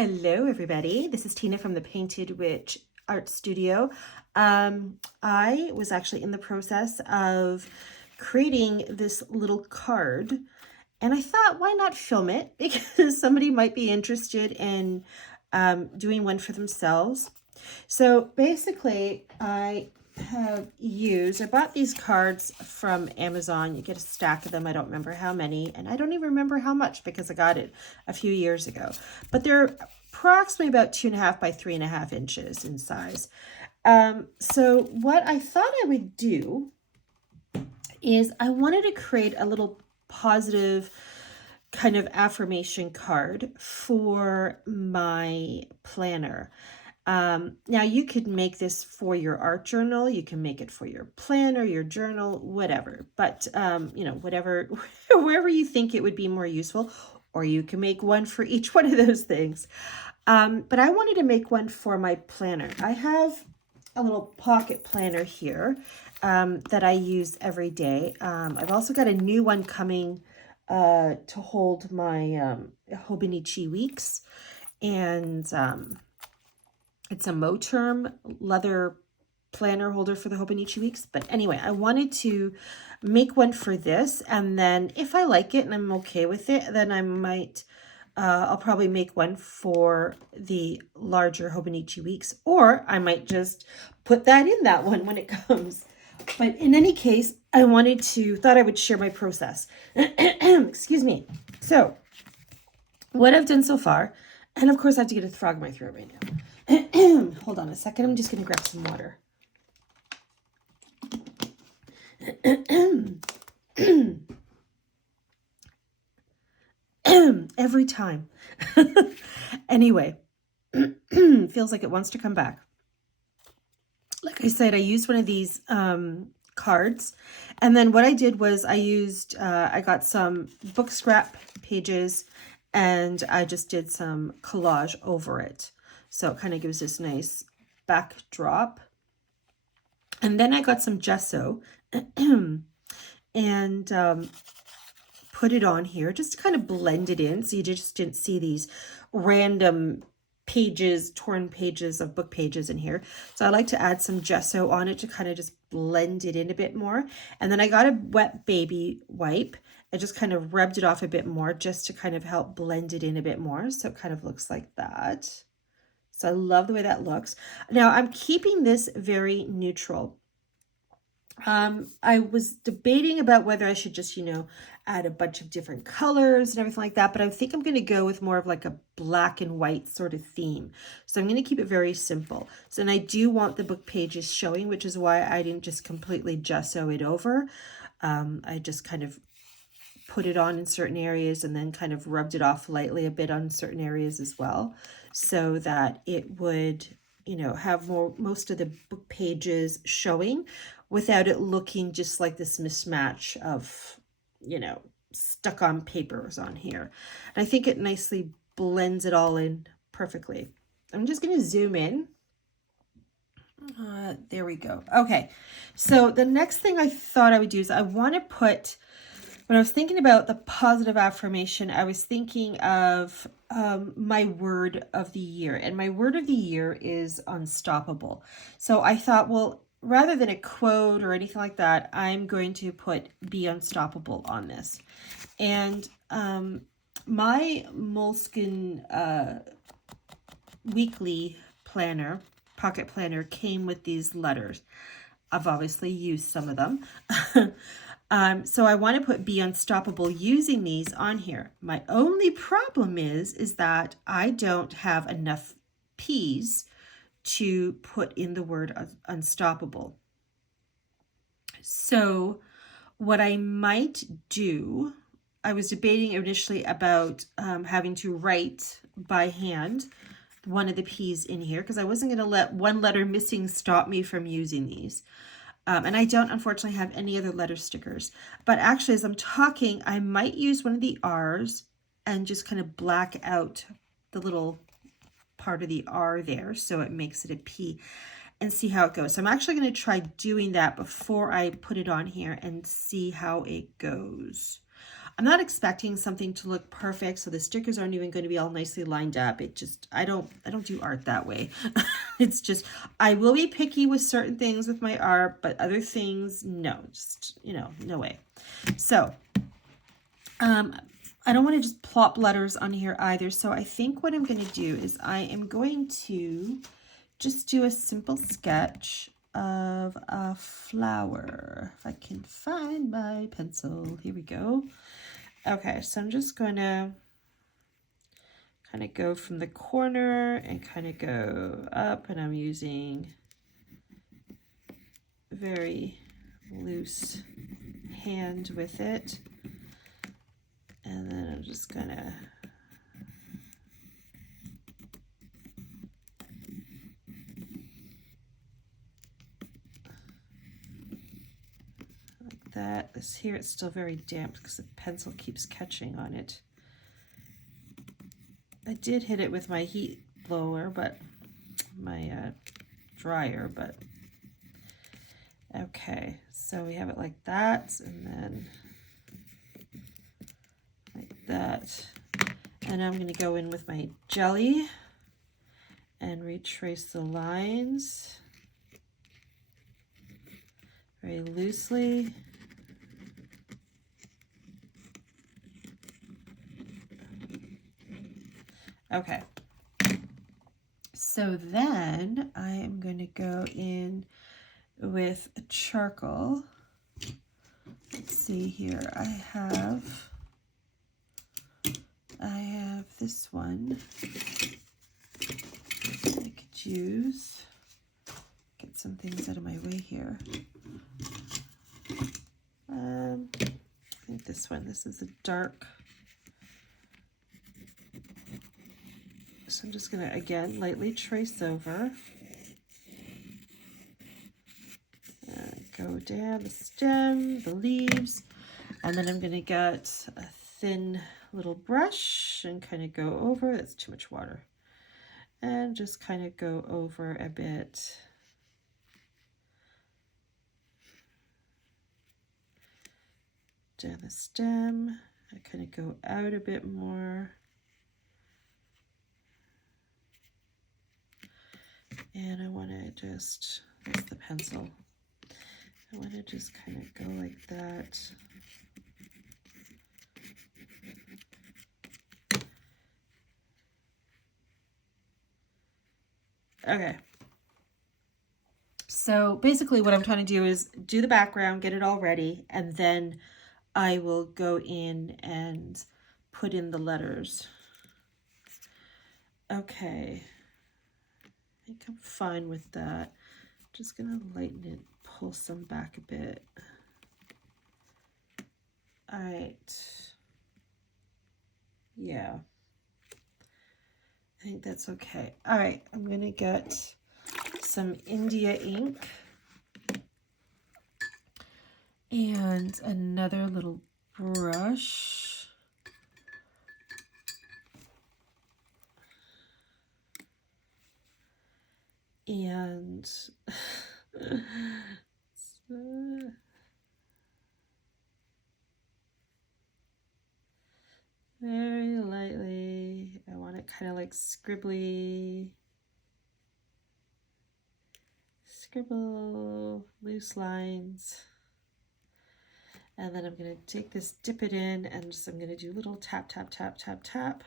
Hello, everybody. This is Tina from the Painted Witch Art Studio. I was actually in the process of creating this little card, and I thought, why not film it? Because somebody might be interested in doing one for themselves. So basically, I bought these cards from Amazon. You get a stack of them. I don't remember how many, and I don't even remember how much because I got it a few years ago. But they're approximately about 2.5 by 3.5 inches in size. So what I thought I would do is I wanted to create a little positive kind of affirmation card for my planner. Now you could make this for your art journal, you can make it for your planner, your journal, whatever, but whatever, wherever you think it would be more useful, or you can make one for each one of those things. But I wanted to make one for my planner. I have a little pocket planner here that I use every day. I've also got a new one coming to hold my Hobonichi weeks, and it's a Moterm leather planner holder for the Hobonichi weeks. But anyway, I wanted to make one for this, and then if I like it and I'm okay with it, then I might I'll probably make one for the larger Hobonichi weeks, or I might just put that in that one when it comes. But in any case, thought I would share my process. Excuse me. So what I've done so far, and of course I have to get a frog in my throat right now. Hold on a second. I'm just going to grab some water. Every time. Anyway, feels like it wants to come back. Like I said, I used one of these cards, and then what I did was I got some book scrap pages, and I just did some collage over it. So it kind of gives this nice backdrop. And then I got some gesso and put it on here just to kind of blend it in, so you just didn't see these random pages, torn pages of book pages in here. So I like to add some gesso on it to kind of just blend it in a bit more. And then I got a wet baby wipe. I just kind of rubbed it off a bit more just to kind of help blend it in a bit more. So it kind of looks like that. So I love the way that looks. Now I'm keeping this very neutral. I was debating about whether I should just, add a bunch of different colors and everything like that, but I think I'm going to go with more of like a black and white sort of theme. So I'm going to keep it very simple. So, and I do want the book pages showing, which is why I didn't just completely gesso it over. I just kind of put it on in certain areas and then kind of rubbed it off lightly a bit on certain areas as well, so that it would, have most of the book pages showing without it looking just like this mismatch of, stuck on papers on here. And I think it nicely blends it all in perfectly. I'm just going to zoom in. There we go. Okay, so the next thing I thought I would do is I want to put, when I was thinking about the positive affirmation, I was thinking of my word of the year. And my word of the year is unstoppable. So I thought, well, rather than a quote or anything like that, I'm going to put be unstoppable on this. And my Moleskine weekly planner, pocket planner, came with these letters. I've obviously used some of them. So I want to put be unstoppable using these on here. My only problem is that I don't have enough P's to put in the word unstoppable. So what I might do, I was debating initially about having to write by hand one of the P's in here, because I wasn't going to let one letter missing stop me from using these. And I don't, unfortunately, have any other letter stickers. But actually, as I'm talking, I might use one of the R's and just kind of black out the little part of the R there, so it makes it a P, and see how it goes. So I'm actually going to try doing that before I put it on here and see how it goes. I'm not expecting something to look perfect, so the stickers aren't even going to be all nicely lined up. It just, I don't do art that way. It's just, I will be picky with certain things with my art, but other things, no, just, you know, no way. So, I don't want to just plop letters on here either. So I think what I'm going to do is I am going to just do a simple sketch of a flower. If I can find my pencil, here we go. Okay, so I'm just going to kind of go from the corner and kind of go up, and I'm using very loose hand with it. And then I'm just gonna like that. This here, it's still very damp because the pencil keeps catching on it. I did hit it with my heat blower, but my dryer, but okay. So we have it like that, and then like that. And I'm going to go in with my jelly and retrace the lines very loosely. Okay. So then I am going to go in with a charcoal. Let's see here. I have this one I could use. Get some things out of my way here. I think this one. This is a dark. So I'm just going to, again, lightly trace over. Go down the stem, the leaves, and then I'm going to get a thin little brush and kind of go over. That's too much water. And just kind of go over a bit. Down the stem. I kind of go out a bit more. And I want to just, that's the pencil. I want to just kind of go like that. Okay. So basically what I'm trying to do is do the background, get it all ready, and then I will go in and put in the letters. Okay. I think I'm fine with that. Just gonna lighten it, pull some back a bit. All right. Yeah. I think that's okay. All right, I'm gonna get some India ink and another little brush. And very lightly, I want it kind of like scribbly, scribble, loose lines. And then I'm going to take this, dip it in, and just I'm going to do little tap, tap, tap, tap, tap.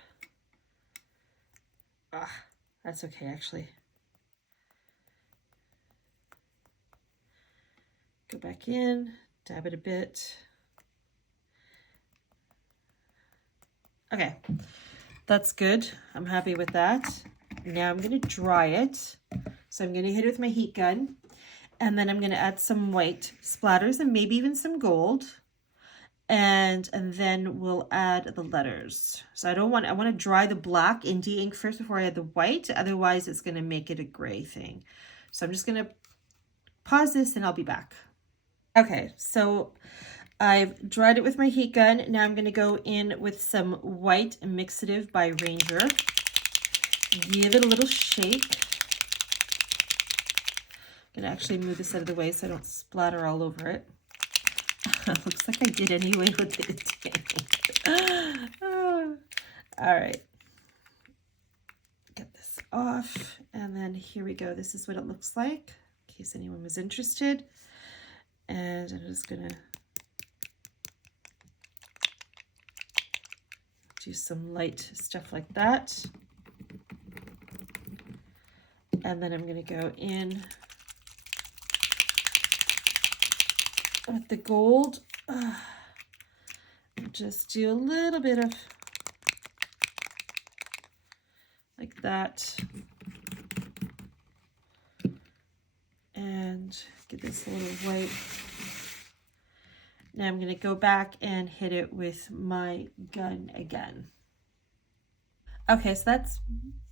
Ah, that's okay, actually. Go back in, dab it a bit. Okay, that's good. I'm happy with that. Now I'm going to dry it. So I'm going to hit it with my heat gun, and then I'm going to add some white splatters and maybe even some gold. And then we'll add the letters. So I want to dry the black India ink first before I add the white. Otherwise, it's going to make it a gray thing. So I'm just going to pause this and I'll be back. Okay, so I've dried it with my heat gun. Now I'm going to go in with some white mixative by Ranger. Give it a little shake. I'm going to actually move this out of the way so I don't splatter all over it. Looks like I did anyway with it. All right. Get this off. And then here we go. This is what it looks like, in case anyone was interested. And I'm just going to do some light stuff like that. And then I'm going to go in with the gold. Just do a little bit of like that. And get this a little white. Now I'm going to go back and hit it with my gun again. Okay, so that's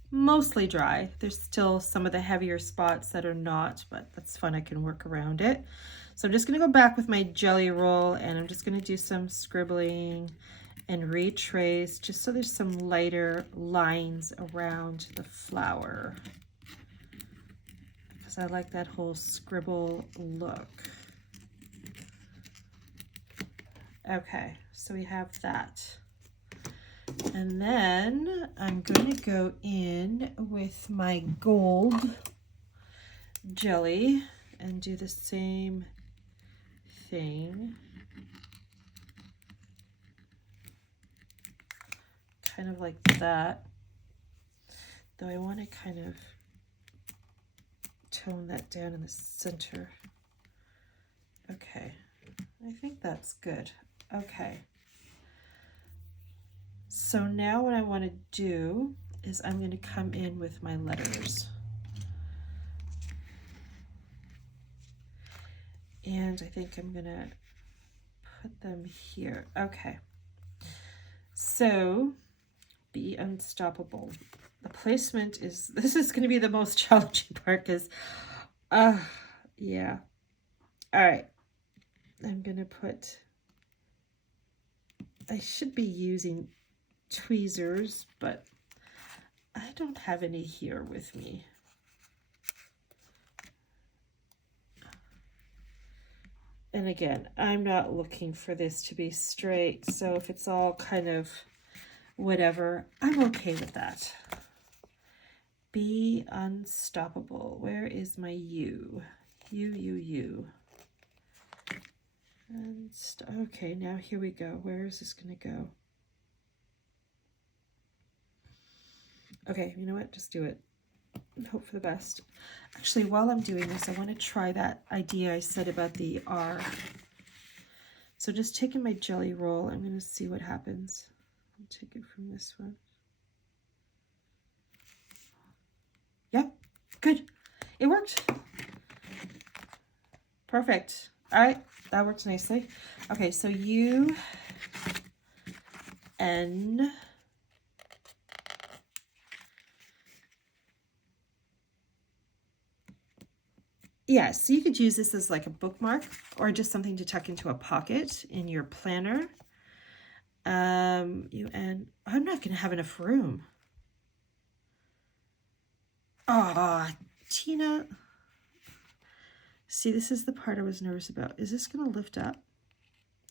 mostly dry. There's still some of the heavier spots that are not, but that's fun. I can work around it. So I'm just going to go back with my jelly roll, and I'm just going to do some scribbling and retrace just so there's some lighter lines around the flower, because I like that whole scribble look. Okay, so we have that. And then I'm going to go in with my gold jelly and do the same thing. Kind of like that. Though I want to kind of tone that down in the center. Okay, I think that's good. Okay. So now what I want to do is I'm going to come in with my letters. And I think I'm going to put them here. Okay. So, be unstoppable. The placement is, this is going to be the most challenging part because, yeah. All right. I'm going to put, I should be using tweezers, but I don't have any here with me. And again, I'm not looking for this to be straight, so if it's all kind of whatever, I'm okay with that. Be unstoppable. Where is my U? U. And okay, now here we go. Where is this going to go? Okay, you know what? Just do it. Hope for the best. Actually, while I'm doing this, I want to try that idea I said about the R. So just taking my jelly roll, I'm going to see what happens. I'll take it from this one. Yep, good. It worked. Perfect. All right, that works nicely. Okay, so U, N, yeah, so you could use this as like a bookmark or just something to tuck into a pocket in your planner. UN, I'm not going to have enough room. Oh, Tina. See, this is the part I was nervous about. Is this going to lift up?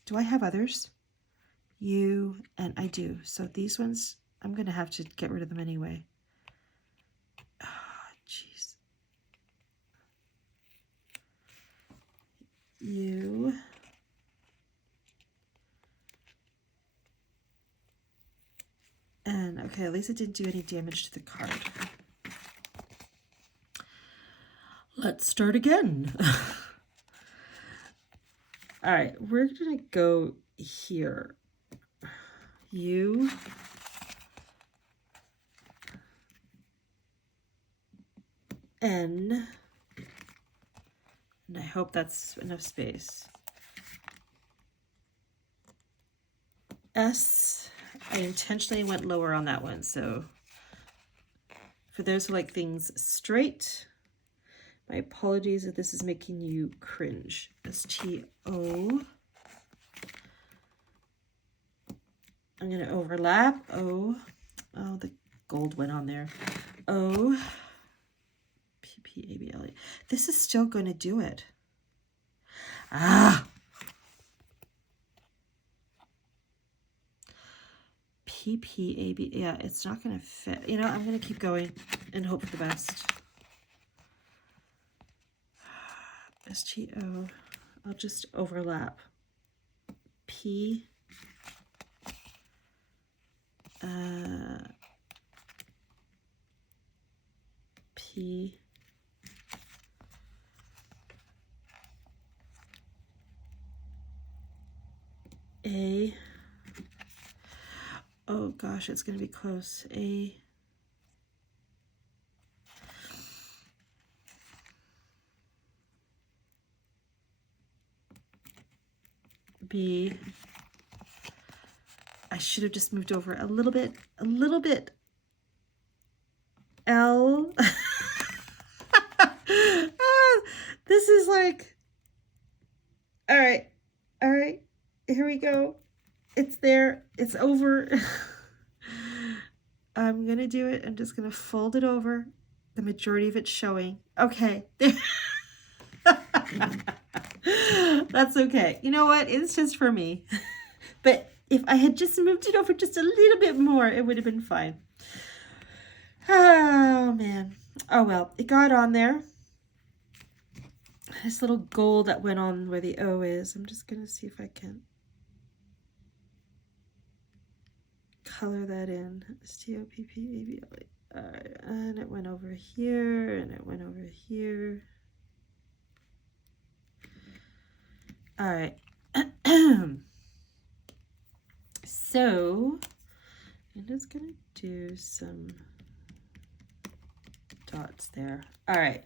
Do I have others? U, and I do. So these ones, I'm going to have to get rid of them anyway. Oh, jeez. U. And okay, at least it didn't do any damage to the card. Let's start again. All right, we're gonna go here. U. N. And I hope that's enough space. S. I intentionally went lower on that one, so for those who like things straight, my apologies if this is making you cringe. S-T-O. I'm going to overlap. O. Oh, the gold went on there. O. P-P-A-B-L-E. This is still going to do it. Ah! PPAB. Yeah, it's not going to fit. You know, I'm going to keep going and hope for the best. STO. I'll just overlap. P. P. A. Oh gosh, it's going to be close. A. B. I should have just moved over a little bit. L. This is like, all right, here we go. It's there, it's over. I'm gonna do it. I'm just gonna fold it over. The majority of it's showing. Okay. That's okay. You know what? It's just for me. But if I had just moved it over just a little bit more, it would have been fine. Oh, man. Oh, well. It got on there. This little gold that went on where the O is. I'm just going to see if I can color that in. STOPPABL. All right. And it went over here, and it went over here. All right. So I'm just gonna do some dots there. All right.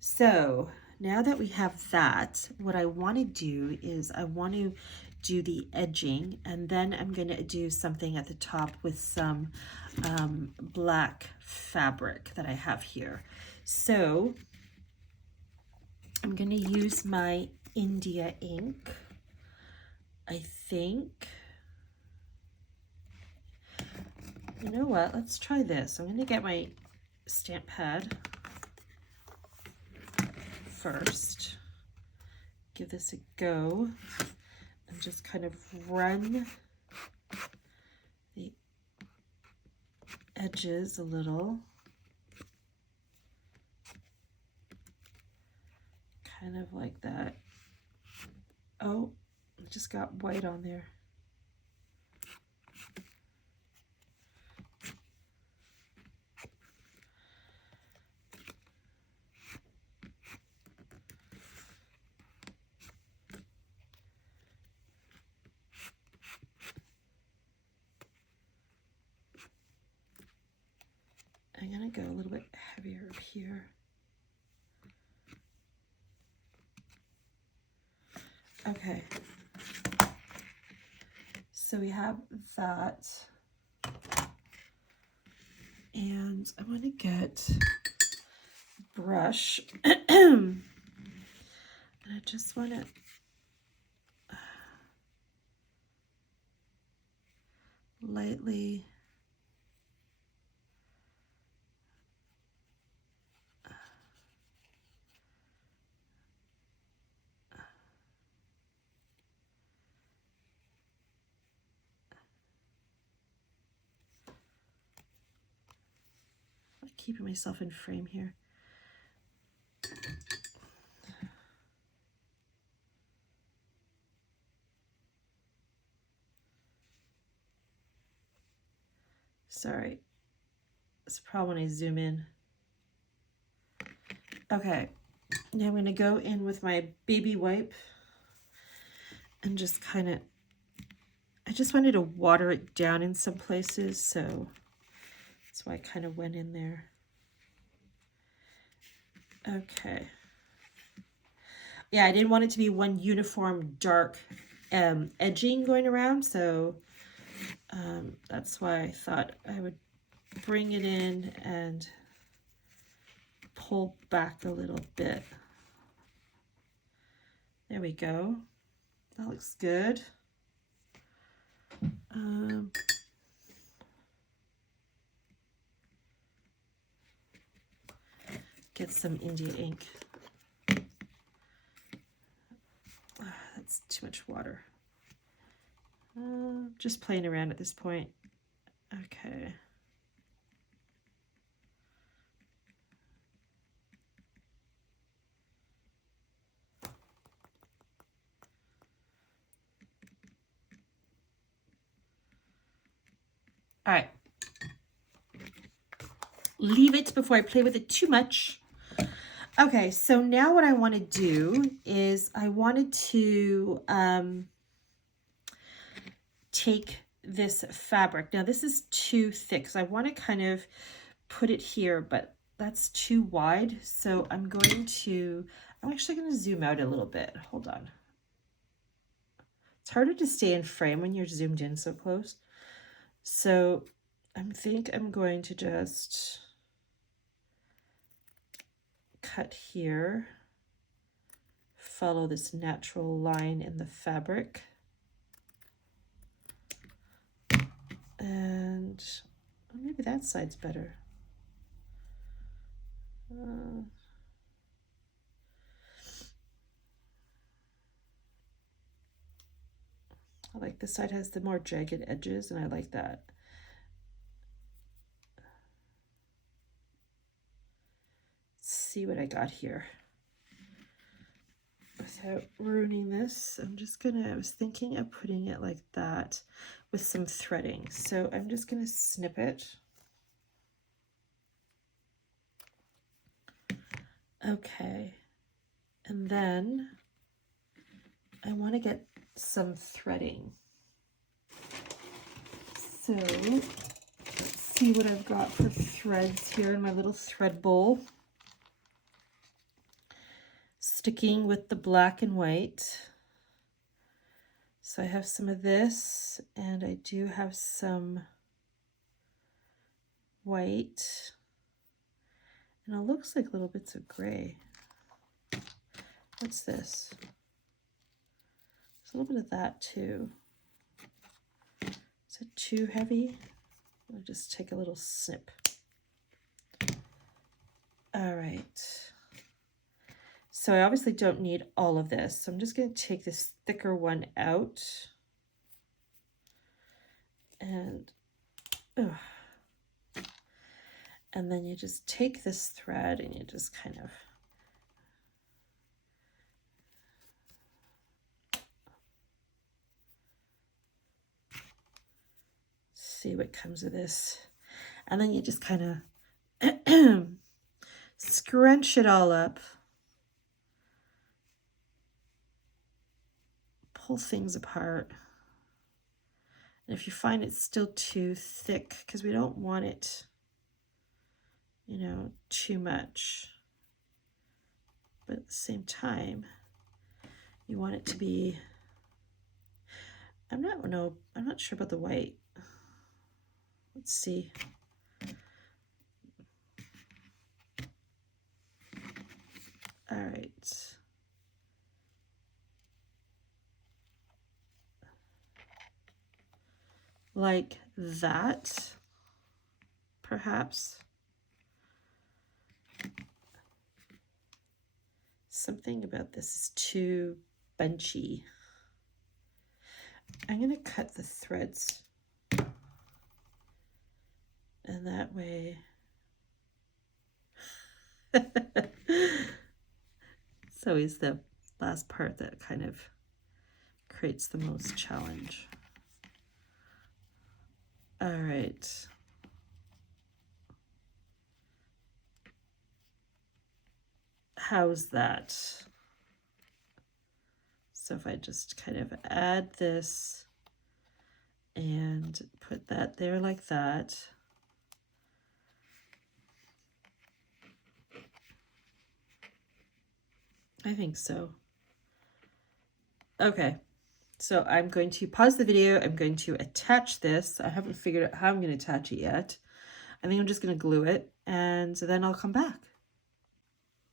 So now that we have that, what I want to do is I want to do the edging, and then I'm going to do something at the top with some black fabric that I have here. So I'm going to use my India ink, I think. You know what? Let's try this. I'm going to get my stamp pad first. Give this a go. And just kind of run the edges a little. Kind of like that. Oh, I just got white on there. I'm gonna go a little bit heavier up here. Okay. So we have that. And I'm gonna get a brush. And I just wanna lightly keeping myself in frame here. Sorry, it's a problem when I zoom in. Okay, now I'm going to go in with my baby wipe and just kind of, I just wanted to water it down in some places, so that's why I kind of went in there. Okay. Yeah, I didn't want it to be one uniform dark edging going around, so that's why I thought I would bring it in and pull back a little bit. There we go. That looks good. Get some India ink. That's too much water. Just playing around at this point. Okay. All right. Leave it before I play with it too much. Okay, so now what I want to do is I wanted to take this fabric. Now this is too thick, so I want to kind of put it here, but that's too wide. So I'm actually going to zoom out a little bit. Hold on. It's harder to stay in frame when you're zoomed in so close. So I think I'm going to just cut here, follow this natural line in the fabric, and maybe that side's better. I like this side has the more jagged edges, and I like that. Let's see what I got here. Without ruining this, I was thinking of putting it like that with some threading. So I'm just gonna snip it. Okay, and then I want to get some threading. So let's see what I've got for threads here in my little thread bowl. Sticking with the black and white. So I have some of this, and I do have some white, and it looks like little bits of gray. What's this? There's a little bit of that too. Is it too heavy? I'll just take a little snip. All right. So I obviously don't need all of this. So I'm just going to take this thicker one out. And then you just take this thread and you just kind of see what comes of this. And then you just kind of scrunch it all up. Pull things apart. And if you find it's still too thick, because we don't want it, you know, too much, but at the same time, you want it to be, I'm not sure about the white. Let's see. All right. Like that, perhaps. Something about this is too bunchy. I'm going to cut the threads, and that way it's always the last part that kind of creates the most challenge. All right. How's that? So if I just kind of add this and put that there like that. I think so. Okay. So I'm going to pause the video. I'm going to attach this. I haven't figured out how I'm going to attach it yet. I think I'm just going to glue it, and then I'll come back.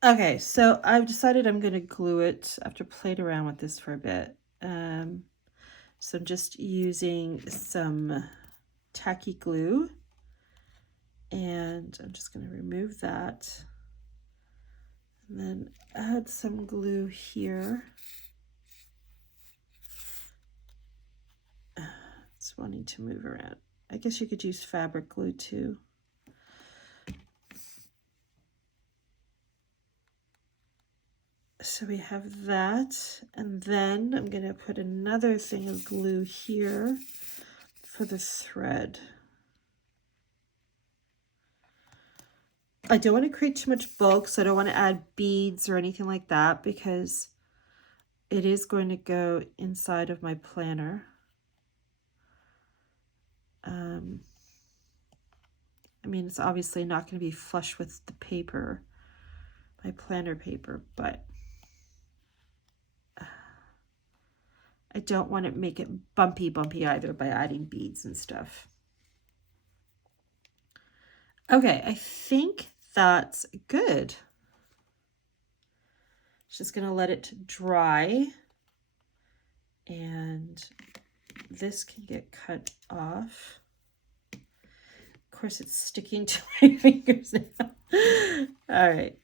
Okay, so I've decided I'm going to glue it after playing around with this for a bit. So I'm just using some tacky glue, and I'm just going to remove that and then add some glue here. It's wanting to move around. I guess you could use fabric glue too. So we have that, and then I'm going to put another thing of glue here for the thread. I don't want to create too much bulk, so I don't want to add beads or anything like that because it is going to go inside of my planner. I mean, it's obviously not going to be flush with the paper, my planner paper, but I don't want to make it bumpy either by adding beads and stuff. Okay, I think that's good. Just going to let it dry, and this can get cut off. Of course, it's sticking to my fingers now. All right.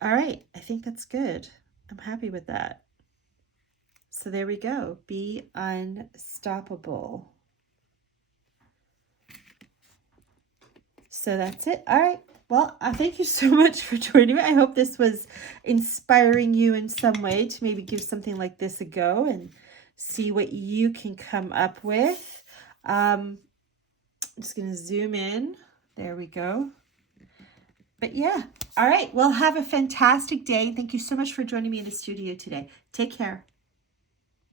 All right, I think that's good. I'm happy with that. So there we go. Be unstoppable. So that's it. All right. Well, thank you so much for joining me. I hope this was inspiring you in some way to maybe give something like this a go and see what you can come up with. I'm just going to zoom in. There we go. But yeah. All right. Well, have a fantastic day. Thank you so much for joining me in the studio today. Take care.